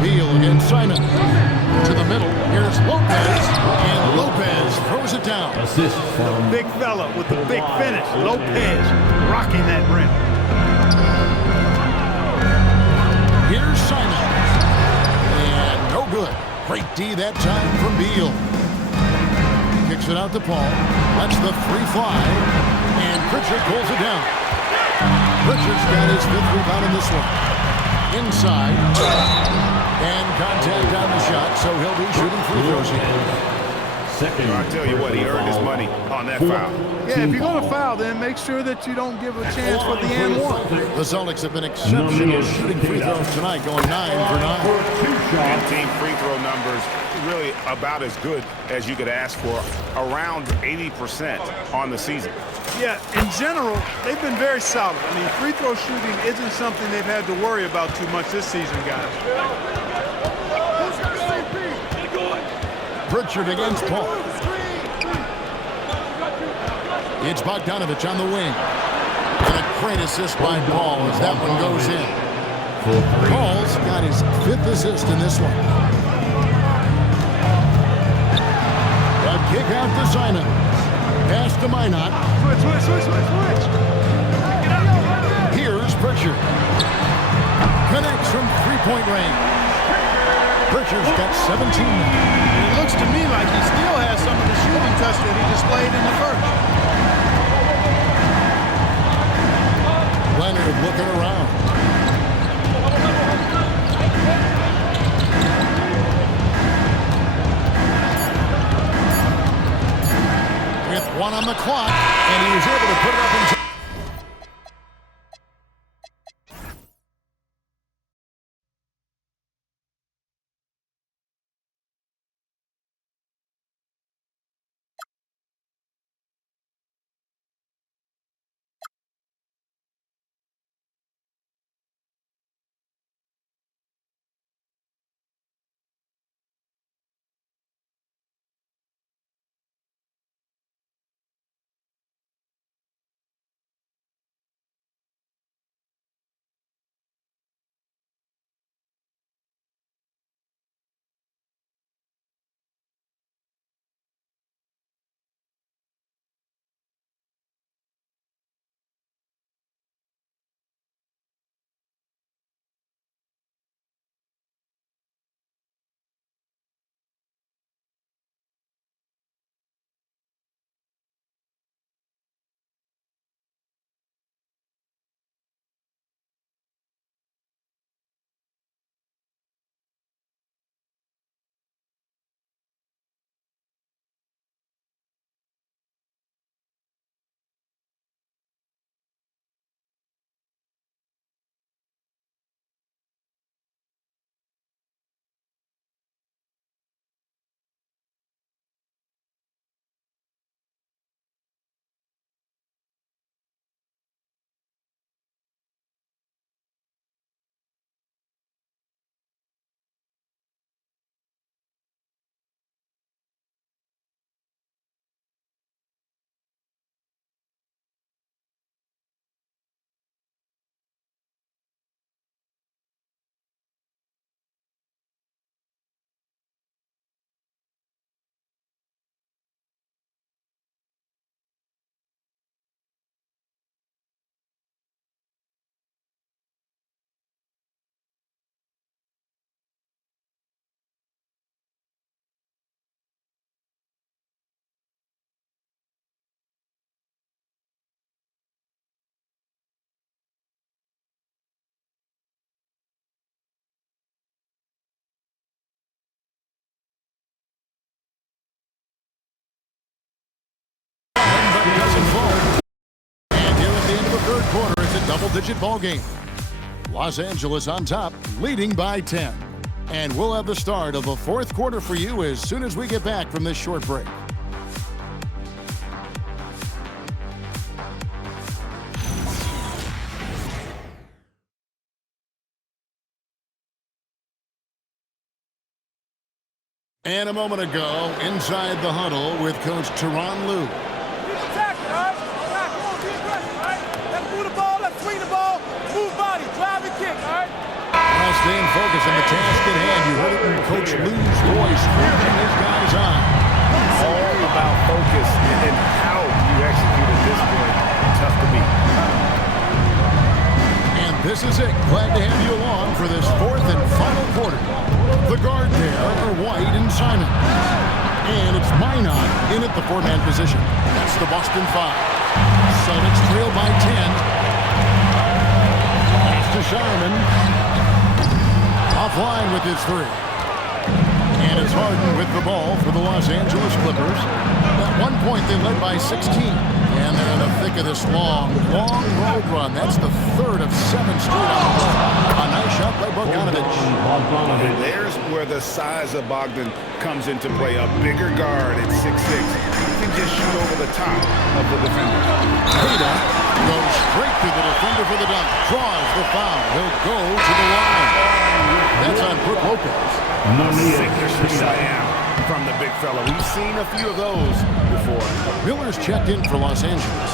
Beal against Simon. To the middle. Here's Lopez. And Lopez throws it down. Assist from Big fella with the big finish. Lopez rocking that rim. Here's Simon. And no good. Great D that time from Beal. Kicks it out to Paul. Lets the three fly. And Pritchard pulls it down. Pritchard's got his fifth rebound in this one. Inside. And contact on the shot, so he'll be shooting free throws here. I'll tell you what, he earned his money on that foul. Yeah, if you're going to foul, then make sure that you don't give a chance for the and one. The Celtics have been exceptional shooting free throws tonight, going 9 for 9. And team free throw numbers really about as good as you could ask for, around 80% on the season. Yeah, in general, they've been very solid. I mean, free throw shooting isn't something they've had to worry about too much this season, guys. Pritchard against Paul. It's Bogdanovich on the wing. And a great assist by Paul as that one goes in. Paul's got his fifth assist in this one. A kick out to Simon. Pass to Minot. Switch. Here's Pritchard. Connects from three-point range. Pritchard's got 17 now. It looks to me like he still has some of the shooting touch that he displayed in the first. Leonard looking around. With 1 on the clock, and he was able to put it up in time. double-digit ball game. Los Angeles on top, leading by 10. And we'll have the start of the fourth quarter for you as soon as we get back from this short break. And a moment ago, inside the huddle with Coach Tyronn Lue. Keep attacking, all right? Come on, be aggressive, all right? Let's move the ball, let's swing the ball, move body, drive and kick, all right? While staying focused on the task at hand, you heard it in Coach Lue's voice, urging his guys on. All about focus and how you execute at this point. Tough to beat. And this is it. Glad to have you along for this fourth and final quarter. The guard there are White and Simon. And it's Minot in at the four-man position. That's the Boston Five. Celtics trail by 10. Pass to Sharman. Offline with his three. And it's Harden with the ball for the Los Angeles Clippers. At one point, they led by 16. And they're in the thick of this long road run. That's the third of 7 straight on the road. A nice shot by Bogdanovic. And there's where the size of Bogdan comes into play. A bigger guard at 6'6". He can just shoot over the top of the defender. Queta goes straight to the defender for the dunk. Draws the foul. He'll go to the line. That's on Brook Lopez. Signature slam from the big fella. We've seen a few of those before. Miller's checked in for Los Angeles.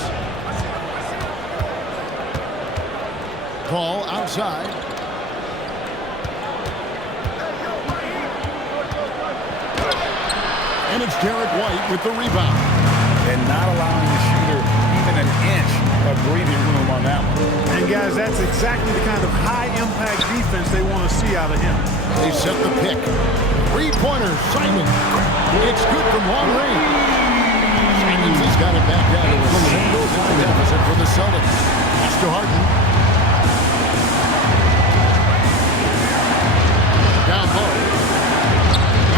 Ball outside. And it's Derek White with the rebound. And not allowing the shooter even an inch of breathing room on that one. And guys, that's exactly the kind of high-impact defense they want to see out of him. They set the pick. Three-pointer, Simon. It's good from long range. Simons has got it back down to a single-point deficit for the Celtics. Pass to Harden. Down low.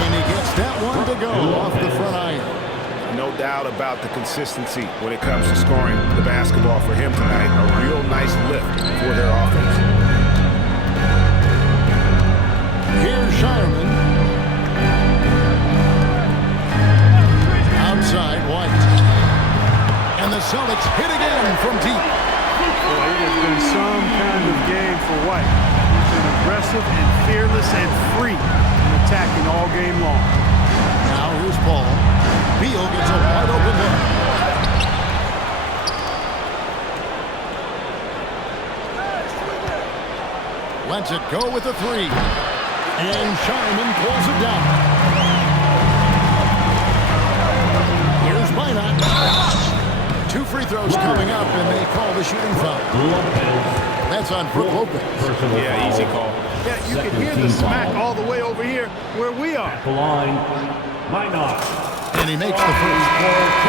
And he gets that one to go off the front iron. No doubt about the consistency when it comes to scoring the basketball for him tonight. A real nice lift for their offense. Here's Sharman. Outside, White. And the Celtics hit again from deep. Well, it has been some kind of game for White. He's been aggressive and fearless and free in attacking all game long. Now here's Paul. Beal gets a wide open look. Lets it go with a three. And Sharman pulls it down. Here's Minot. 2 free throws coming up, and they call the shooting foul. That's on Brook Lopez. Yeah, easy call. Yeah, you can hear the smack all the way over here where we are. Line, Minot. And he makes the first.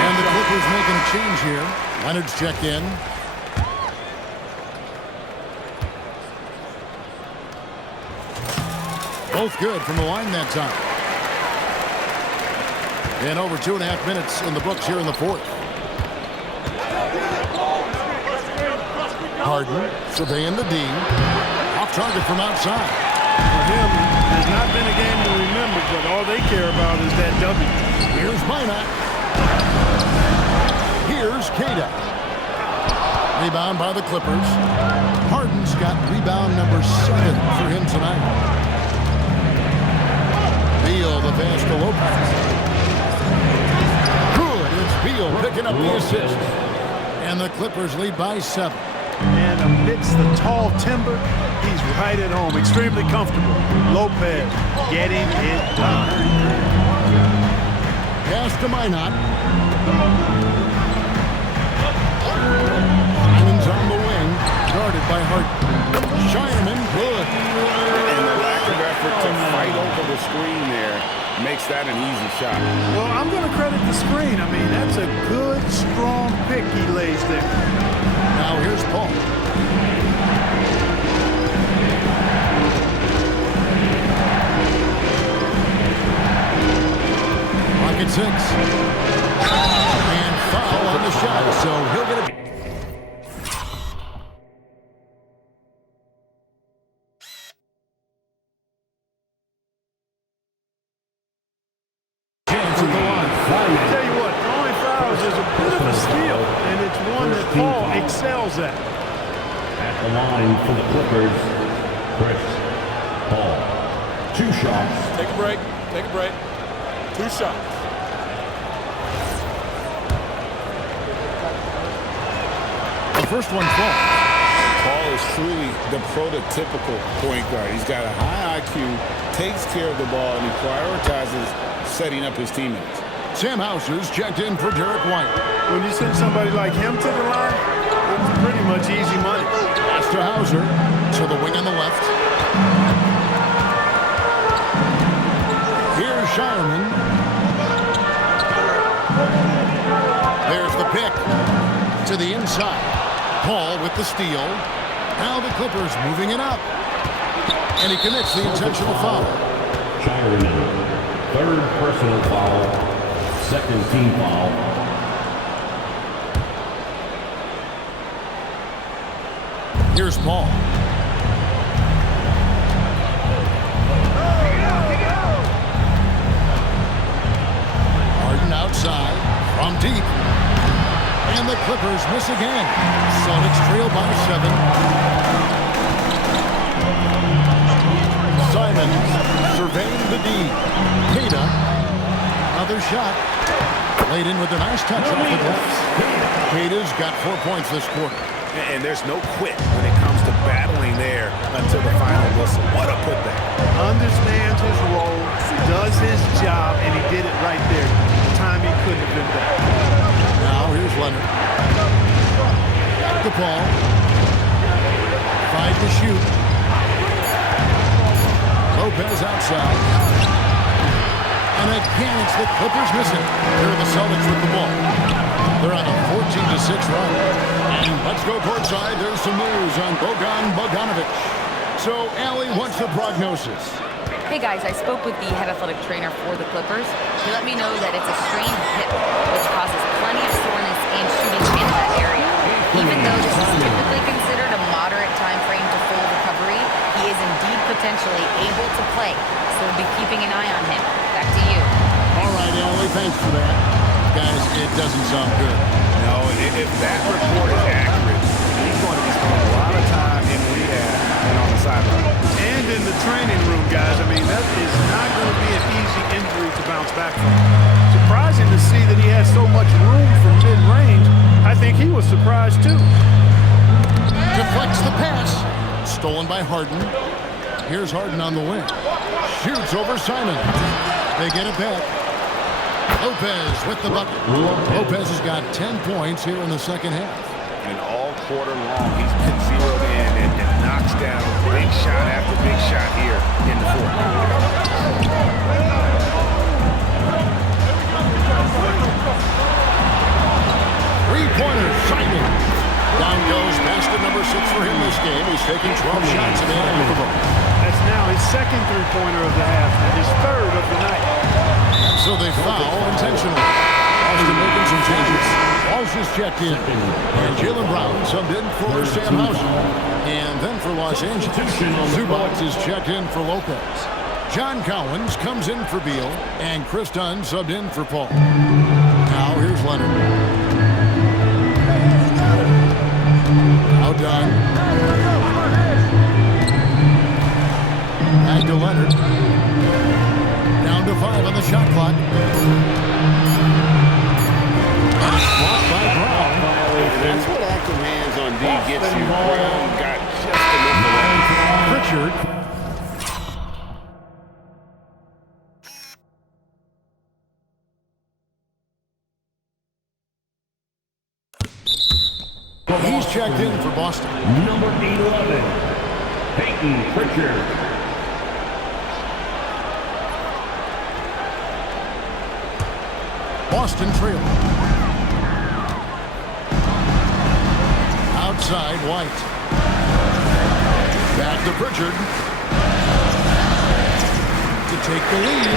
And the Clippers making a change here. Leonard's checked in. Both good from the line that time. And over 2.5 minutes in the books here in the fourth. Harden surveying the D. Off target from outside. For him, it's not been a game to remember, but all they care about is that W. Here's Minot. Here's Queta. Rebound by the Clippers. Harden's got rebound number 7 for him tonight. Beal, the pass to Lopez. Good. It's Beal picking up the assist. And the Clippers lead by 7. And amidst the tall timber, he's right at home. Extremely comfortable. Lopez getting it done. Pass to Minot. Simon's on the wing. Guarded by Harden. Sharman, good. And the lack of effort to fight over the screen there makes that an easy shot. Well, I'm going to credit the screen. I mean, that's a good, strong pick he lays there. Now here's Paul. Pocket 6. And foul on the shot, so he'll get it. Simon. Tell you what, throwing fouls is a bit of a skill, and it's one that Paul excels at. At the line for the Clippers, Chris Paul. 2 shots. Take a break. Take a break. 2 shots. The first one falls. Paul is truly the prototypical point guard. He's got a high IQ, takes care of the ball, and he prioritizes setting up his teammates. Sam Hauser's checked in for Derek White. When you send somebody like him to the line, it's pretty much easy money. Pass to Hauser to the wing on the left. Here's Shireman. There's the pick to the inside. Paul with the steal. Now the Clippers moving it up. And he commits the intentional foul. Shireman. 3rd personal foul. 2nd team foul. Here's Paul. Harden outside from deep. And the Clippers miss again. Celtics trail by 7. Simon surveying the D. Peter. Another shot. Laid in with a nice touch off the glass. Peter's got 4 points this quarter. And there's no quit when it comes to battling there until the final whistle. What a putback. Understands his role, does his job, and he did it right there. The time he couldn't have been better. Now here's Leonard. Back to Paul. 5 to shoot. Lopez outside. And again, it's the Clippers missing. Here are the Celtics with the ball. They're on a 14-6 run. And let's go courtside. There's some news on Bojan Bogdanovic. So, Allie, what's the prognosis? Hey guys, I spoke with the head athletic trainer for the Clippers. He let me know that it's a strained hip, which causes plenty of soreness and shooting in that area. Even though this is typically considered a moderate time frame to full recovery, he is indeed potentially able to play. So we'll be keeping an eye on him. Back to you. All right, Allie, thanks for that. Guys, it doesn't sound good. No, if that report is accurate, he's going to be spending a lot of time in rehab and on the sideline. And in the training room, guys. I mean, that is not going to be an easy injury to bounce back from. Surprising to see that he has so much room from mid-range. I think he was surprised, too. Deflects the pass. Stolen by Harden. Here's Harden on the wing. Shoots over Simon. They get it back. Lopez with the bucket. Lopez has got 10 points here in the second half. And all quarter long, he's been zeroed in and knocks down big shot after big shot here in the fourth. Three-pointer, Simon. Down goes basket number 6 for him this game. He's taking 12 shots a day. That's now his 2nd three-pointer of the half and his 3rd of the night. So they foul intentionally. Boston making some changes. Walsh is checked in. And Jaylen Brown subbed in for Sam Hauser. And then for Los Angeles, Zubac is checked in for Lopez. John Collins comes in for Beal. And Chris Dunn subbed in for Paul. Now here's Leonard. Now Dunn. Back to Leonard. Down to 5 on the shot clock. And it's blocked by Brown. That's what active hands on D gets you. Brown got just enough of that. Pritchard. He's checked in for Boston. Number 11, Peyton Pritchard. Boston trailing. Outside, White. Back to Pritchard. To take the lead.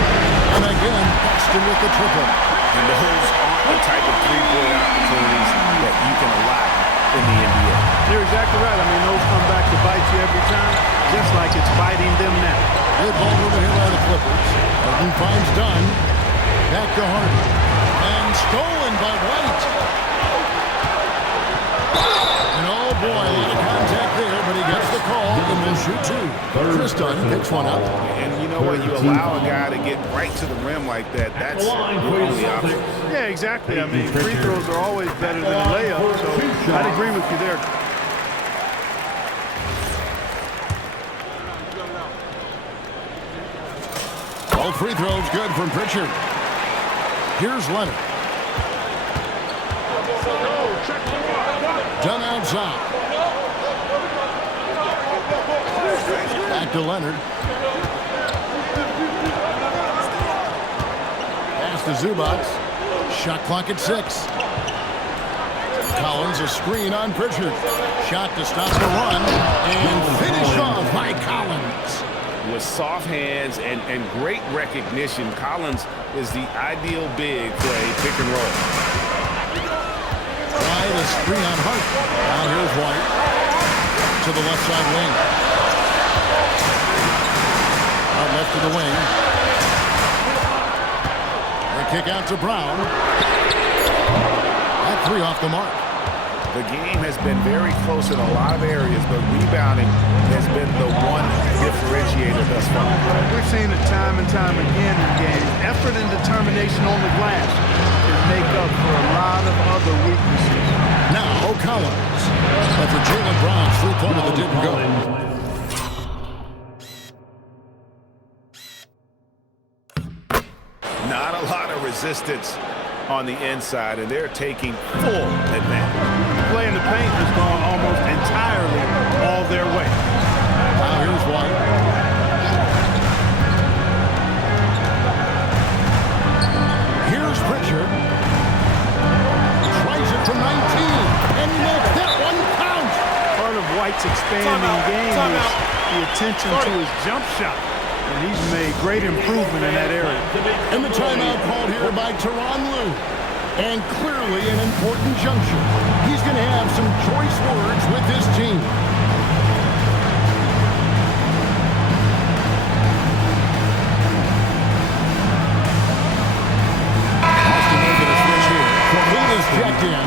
And again, Boston with the triple. And those aren't the type of three-point opportunities that you can allow in the NBA. You're exactly right. I mean, those come back to bite you every time, just like it's biting them now. Good ball over here by the Clippers. Harden finds Dunn. Back to Harden. Chris Dunn picks one up. And you know what? You allow a guy to get right to the rim like that. That's your only option. Yeah, exactly. I mean, free throws are always better than a layup, so I'd agree with you there. All free throws good from Pritchard. Here's Leonard. Dunn outside. Back to Leonard. Pass to Zubac. Shot clock at 6. Collins a screen on Pritchard. Shot to stop the run. And finished off by Collins. With soft hands and great recognition, Collins is the ideal big for a pick and roll. White a screen on Hart. Now here's White to the left side wing. Out left to the wing. They kick out to Brown. That 3 off the mark. The game has been very close in a lot of areas, but rebounding has been the one differentiator thus far. We've seen it time and time again in games. Effort and determination on the glass can make up for a lot of other weaknesses. Now Collins. But for Jaylen Brown's three-pointer that didn't go. Not a lot of resistance on the inside, and they're taking full advantage. Play in the paint has gone almost entirely all their way. Now here's White. Here's Pritchard. Tries it from 19, and he makes that one count. Part of White's expanding game is the attention to his jump shot. And he's made great improvement in that area. And the timeout called here by Tyronn Lue. And clearly an important juncture. He's going to have some choice words with his team. Austin making a switch here. He is checked in.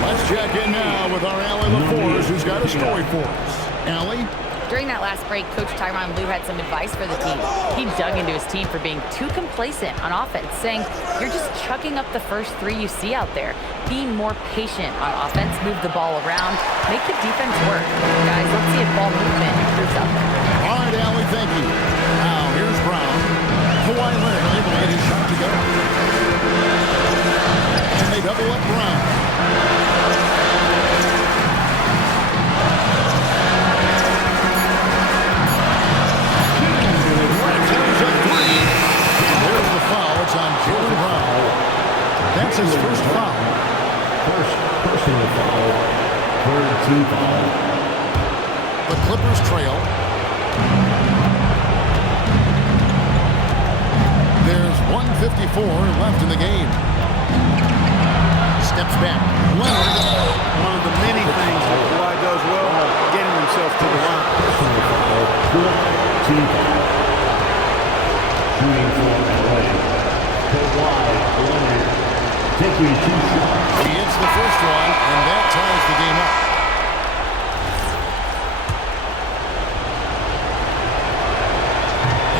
Let's check in now with our Allie LaForce, who's got a story for us. Allie? During that last break, Coach Tyronn Lue had some advice for the team. He dug into his team for being too complacent on offense, saying, you're just chucking up the first 3 you see out there. Be more patient on offense, move the ball around, make the defense work. Guys, let's see if ball movement improves out there. All right, Allie, thank you. Now, here's Brown. Kawhi Leonard able to get his shot to go. And they double up Brown. There's the foul. It's on Jaylen Brown. That's his first foul. First personal foul. Third team foul. The Clippers trail. There's 1:54 left in the game. Steps back. Leonard. One of the many things that Kawhi does well, getting himself to the line. Personal foul. Team foul. Shooting for LA. Kawhi Leonard taking 2 shots. He hits the first one, and that ties the game up.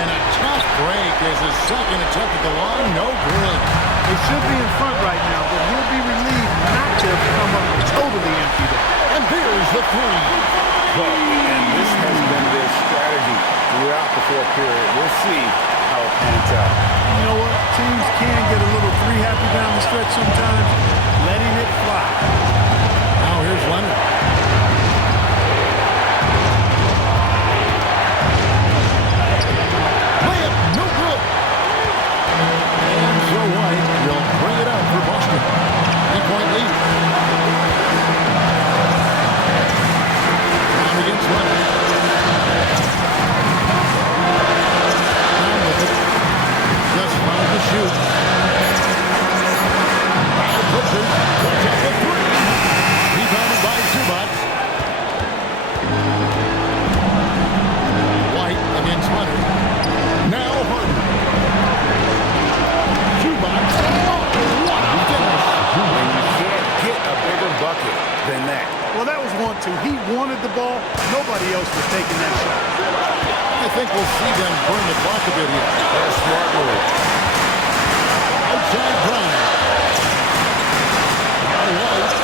And a tough break as his second attempt at the line, no good. They should be in front right now, but he'll be relieved not to have come up totally empty there. And there's the 3. And this has been their strategy throughout the fourth period. We'll see how it pans out. You know what? Teams can get a little 3 happy down the stretch sometimes, letting it fly. Now here's Leonard. Layup, no good. And so White will bring it out for Boston. 3-point lead. Brown against Leonard. Brown with it. Just wanted to shoot. Now Pritchard puts up the 3. Rebounded by Zubac. White against Leonard. Now Harden. Zubac. Oh, what a finish. And you can't get a bigger bucket than that. Well, that was 1-2. He wanted the ball. Nobody else was taking that shot. you think we'll see them burn the clock a bit here? That's a smart move. Outside Bryant. White.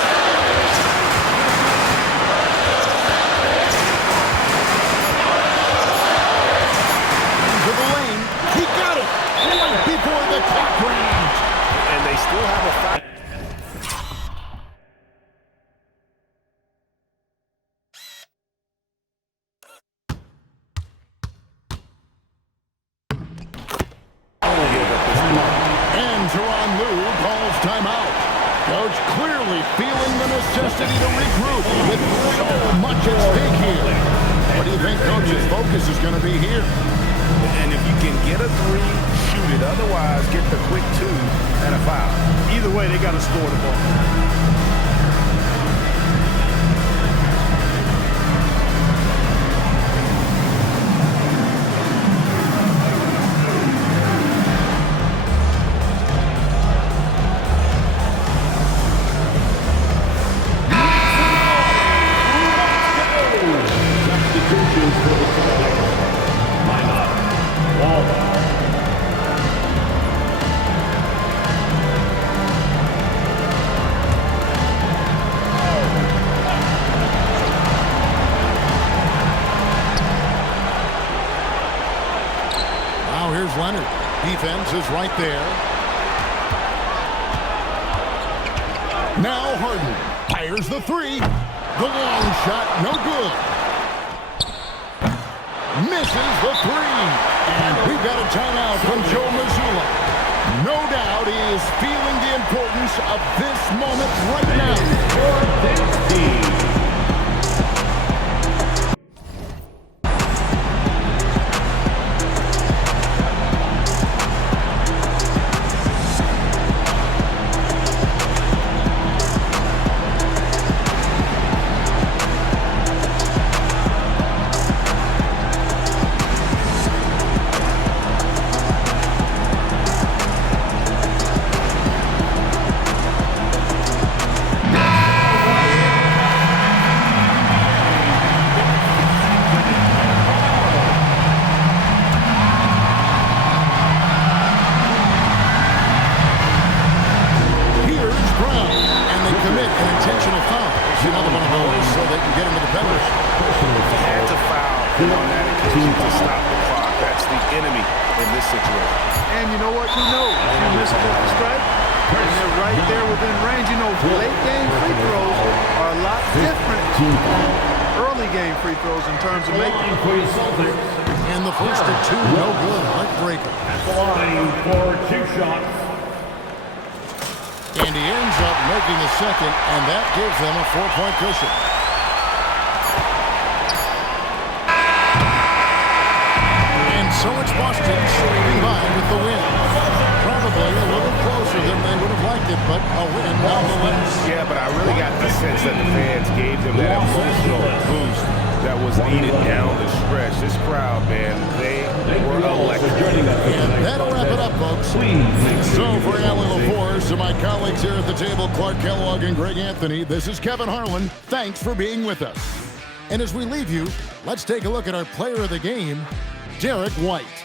Into the lane. He got it right before the clock ran out. And they still have a fight. And Tyronn Lue calls timeout. Coach clearly feeling the necessity to regroup with so much at stake here. What do you think Coach's focus is going to be here? And if you can get a 3, shoot it. Otherwise, get the quick 2 and a foul. Either way, they got to score the ball. Substitutions for the Celtics. Lineup. Wall. Now here's Leonard. Defense is right there. Now Harden fires the 3. The long shot, no good. Misses the 3. And we've got a timeout from Joe Mazzulla. No doubt he is feeling the importance of this moment right now. For this team. And the first of 2, no good. Heartbreaker. At the line for 2 shots. And he ends up making the second, and that gives them a 4-point cushion. And so it's Boston sweeping by with the win. Probably a little closer than they would have liked it, but a win nonetheless. Yeah, but I really got the sense that the fans gave them that emotional boost that was needed down the stretch. This crowd, man, they were electric. And that'll wrap it up, folks. So for Allie LaForce and my colleagues here at the table, Clark Kellogg and Greg Anthony, this is Kevin Harlan. Thanks for being with us. And as we leave you, let's take a look at our player of the game, Derek White.